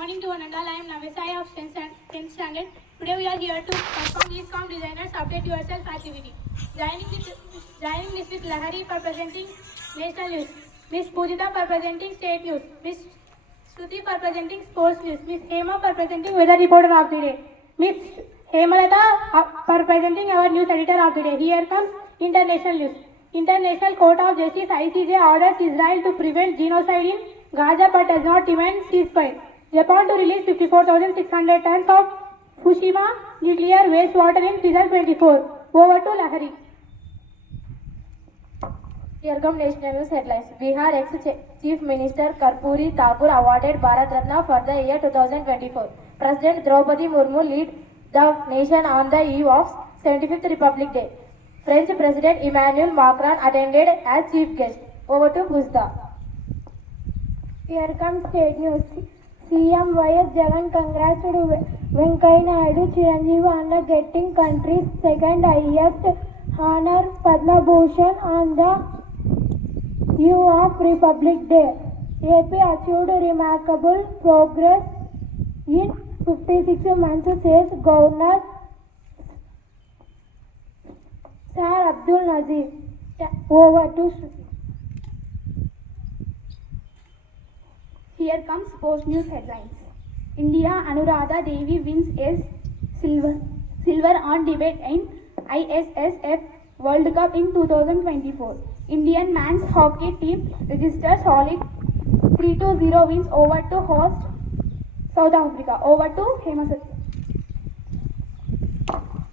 morning to one and all. I am Navesaya of 10th standard. Today we are here to perform ESCOM Designers Update Yourself activity. Joining this with Lahari for presenting National News, Miss Pujita for presenting State News, Miss Shruti for presenting Sports News, Miss Hema for presenting Weather Reporter of the Day, Miss Hemalata for presenting our News Editor of the Day. Here comes International News. International Court of Justice (ICJ) orders Israel to prevent genocide in Gaza but does not demand ceasefire. Japan to release 54,600 tons of Fukushima nuclear wastewater in fiscal 24. Over to Lahari. Here come national news headlines. Bihar ex-Chief Minister Karpuri Thakur awarded Bharat Ratna for the year 2024. President Draupadi Murmu lead the nation on the eve of 75th Republic Day. French President Emmanuel Macron attended as chief guest. Over to Buzda. Here comes state news. CM YS Jagan congratulated Venkaiah Naidu Chiranjeevi on getting country's second highest honor Padma Bhushan on the eve of Republic Day. AP achieved remarkable progress in 56 months, says Governor Sir Abdul Nazir. Over to Shruti. Here comes sports news headlines. India Anuradha Devi wins a silver on debate in ISSF World Cup in 2024. Indian men's hockey team registers solid 3-0 wins over to host South Africa. Over to Hema Satya.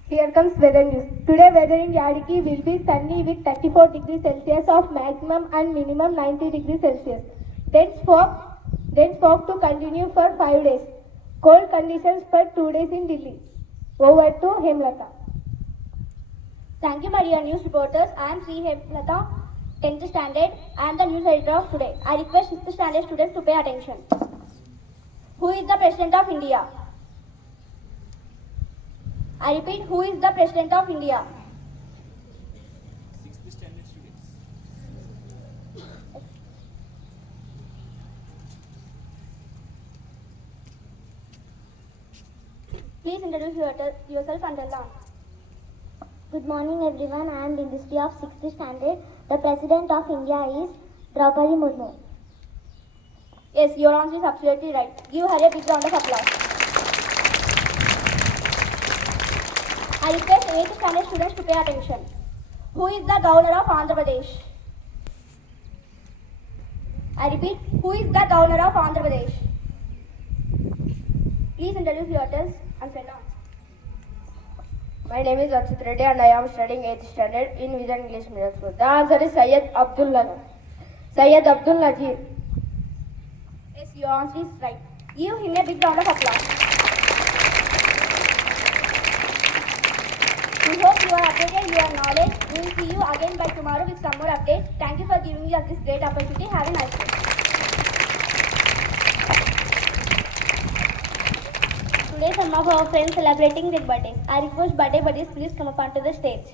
Here comes weather news. Today weather in Yadiki will be sunny with 34 degrees Celsius of maximum and minimum 90 degrees Celsius. Dense fog to continue for 5 days. Cold conditions for 2 days in Delhi. Over to Hemlata. Thank you, my dear news reporters. I am Sri Hemlata, 10th standard. I am the news editor of today. I request 6th standard students to pay attention. Who is the President of India? I repeat, who is the President of India? 6th standard students. Please introduce yourself and tell the answer. Good morning everyone, I am Bindusri of 6th standard. The President of India is Draupadi Murmu. Yes, your answer is absolutely right. Give her a big round of applause. I request 8th standard students to pay attention. Who is the Governor of Andhra Pradesh? I repeat, who is the Governor of Andhra Pradesh? Please introduce yourselves and tell the answer. My name is Akshit Reddy and I am studying 8th standard in Vision English Medium School. The answer is Syed Abdul Nazir. Yes, your answer is right. Give him a big round of applause. We hope you are updated your knowledge. We will see you again by tomorrow with some more updates. Thank you for giving us this great opportunity. Have a nice day. Today some of our friends celebrating their birthdays. I request birthday buddies please come up onto the stage.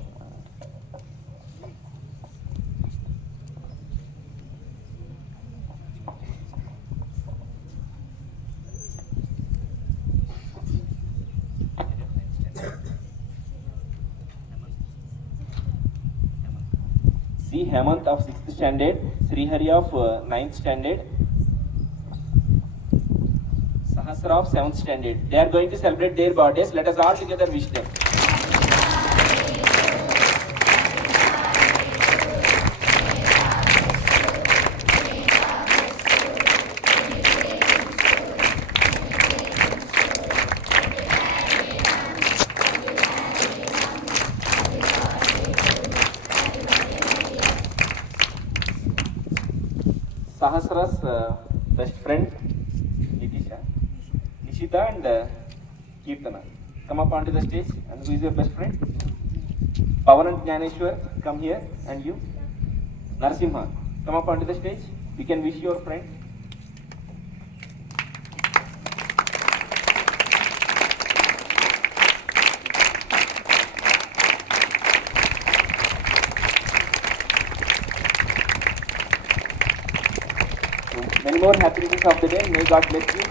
C. Hemant of 6th standard, Srihari of 9th standard, Sahasra of 7th standard. They are going to celebrate their birthdays. Let us all together wish them. Sahasra's best friend Nishita and Kirtana. Come up onto the stage. And who is your best friend? Pavan and Jnaneshwar, come here. And you? Narasimha, come up onto the stage. You can wish your friend. Many more happy returns of the day. May God bless you.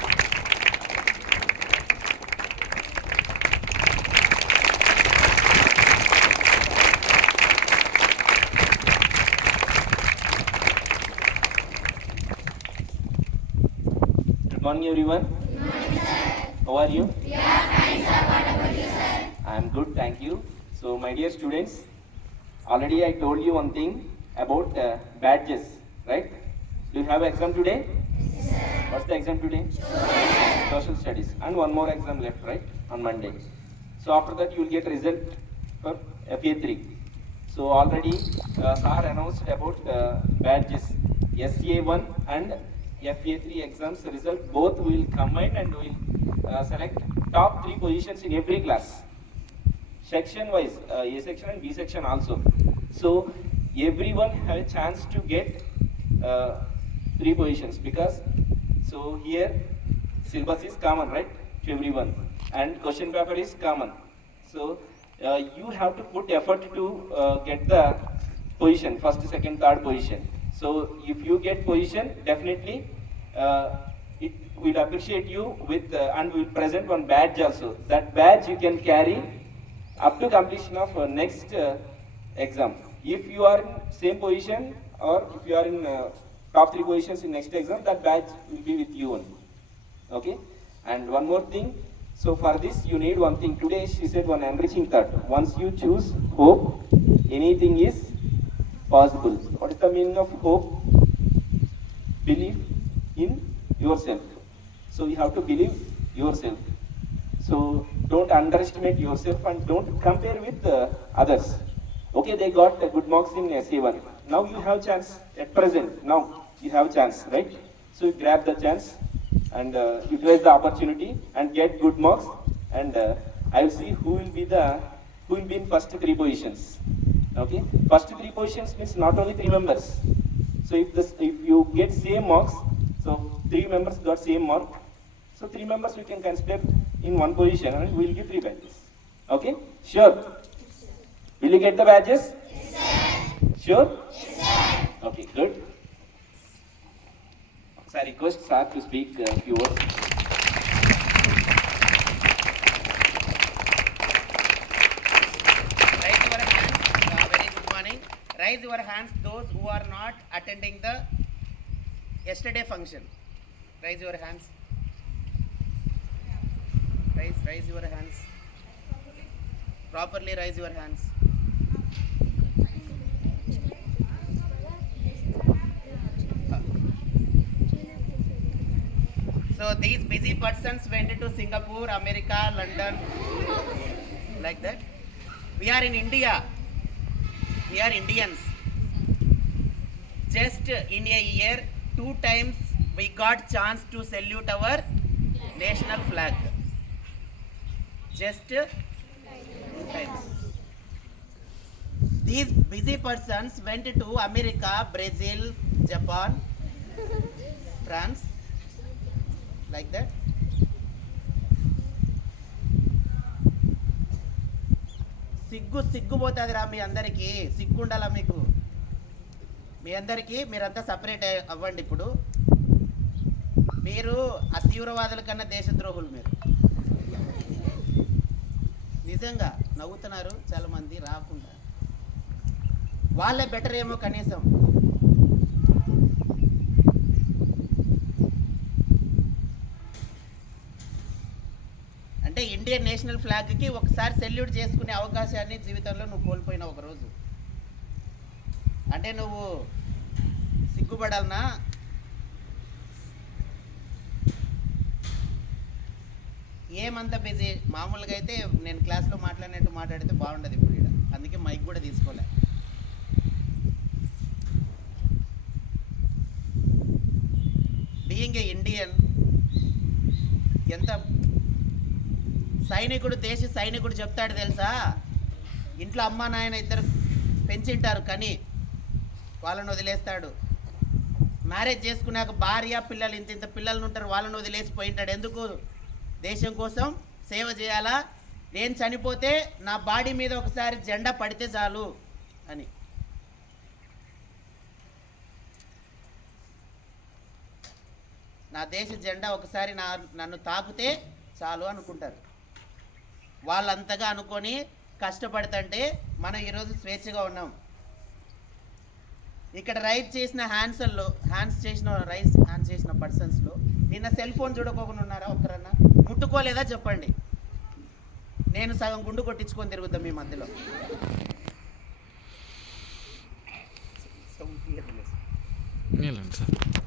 Good morning, everyone. Good morning, sir. How are you? We are fine, sir. What about you, sir? I am good, thank you. So, my dear students, already I told you one thing about badges, right? Do you have exam today? Yes, sir. What's the exam today? Social studies. And one more exam left, right? On Monday. So, after that, you will get result for FA3. So, already sir announced about badges. SA1 and FA3 exams result both will combine and will select top 3 positions in every class. Section wise, A section and B section also. So everyone have a chance to get 3 positions, because so here syllabus is common, right, to everyone, and question paper is common. So you have to put effort to get the position, first, second, third position. So if you get position, definitely it will appreciate you with and will present one badge also. That badge you can carry up to completion of next exam. If you are in same position, or if you are in top 3 positions in next exam, that badge will be with you only. Okay. And one more thing. So for this you need one thing. Today she said one enriching thought. Once you choose hope, anything is possible. What is the meaning of hope? Believe in yourself. So you have to believe yourself. So don't underestimate yourself and don't compare with others. Okay, they got good marks in SA1. Now you have chance at present. Now you have chance, right? So you grab the chance and utilize the opportunity and get good marks. And I will see who will be in first 3 positions. Okay, first 3 positions means not only 3 members. So if you get same marks, so 3 members got same mark. So 3 members we can consider in one position and we will give 3 badges. Okay? Sure? Will you get the badges? Yes, sir. Sure? Yes, sir. Okay, good. So I request sir to speak a few words. Raise your hands. Very good morning. Raise your hands those who are not attending the yesterday function. Raise your hands. Raise your hands. Properly raise your hands. So these busy persons went to Singapore, America, London, like that. We are in India. We are Indians. Just in a year, 2 times we got chance to salute our national flag. Just 2 times. These busy persons went to America, Brazil, Japan, France, like that. సిగ్గుపోతుంది రా మీ అందరికీ, సిగ్గుండాలా మీకు? మీ అందరికీ మీరంతా separate అవ్వండి. ఇప్పుడు మీరు ఆ తీవ్రవాదుల కన్నా దేశద్రోహులు. మీరు నిజంగా నవ్వుతున్నారు చాలామంది, రాకుండా వాళ్ళే బెటర్ ఏమో కనీసం. అంటే ఇండియన్ నేషనల్ ఫ్లాగ్కి ఒకసారి సెల్యూట్ చేసుకునే అవకాశాన్ని జీవితంలో నువ్వు కోల్పోయినావు ఒకరోజు. అంటే నువ్వు సిగ్గుపడాలనా? ఏమంత బిజీ? మామూలుగా అయితే నేను క్లాస్లో మాట్లాడినట్టు మాట్లాడితే బాగుండదు ఇప్పుడు ఇక్కడ, అందుకే మైక్ కూడా తీసుకోలే. బీయింగ్ ఏ ఇండియన్, ఎంత సైనికుడు, దేశ సైనికుడు చెప్తాడు తెలుసా? ఇంట్లో అమ్మ నాయన ఇద్దరు పెంచింటారు కానీ వాళ్ళని వదిలేస్తాడు. మ్యారేజ్ చేసుకున్నాక భార్య పిల్లలు ఇంత పిల్లలు ఉంటారు, వాళ్ళని వదిలేసి పోయింటాడు. ఎందుకు? దేశం కోసం సేవ చేయాలా, నేను చనిపోతే నా బాడీ మీద ఒకసారి జెండా పడితే చాలు అని. నా దేశ జెండా ఒకసారి నన్ను తాకితే చాలు అనుకుంటారు. వాళ్ళంతగా అనుకొని కష్టపడుతుంటే మనం ఈరోజు స్వేచ్ఛగా ఉన్నాం. ఇక్కడ రైస్ చేసిన హ్యాండ్స్ చేసిన పర్సన్స్లో నిన్న సెల్ ఫోన్ చూడకోకుండా ఉన్నారా ఒక్కరన్నా? ముట్టుకోలేదా చెప్పండి. నేను సగం గుండు కొట్టించుకొని తిరుగుతాం మీ మధ్యలో. సార్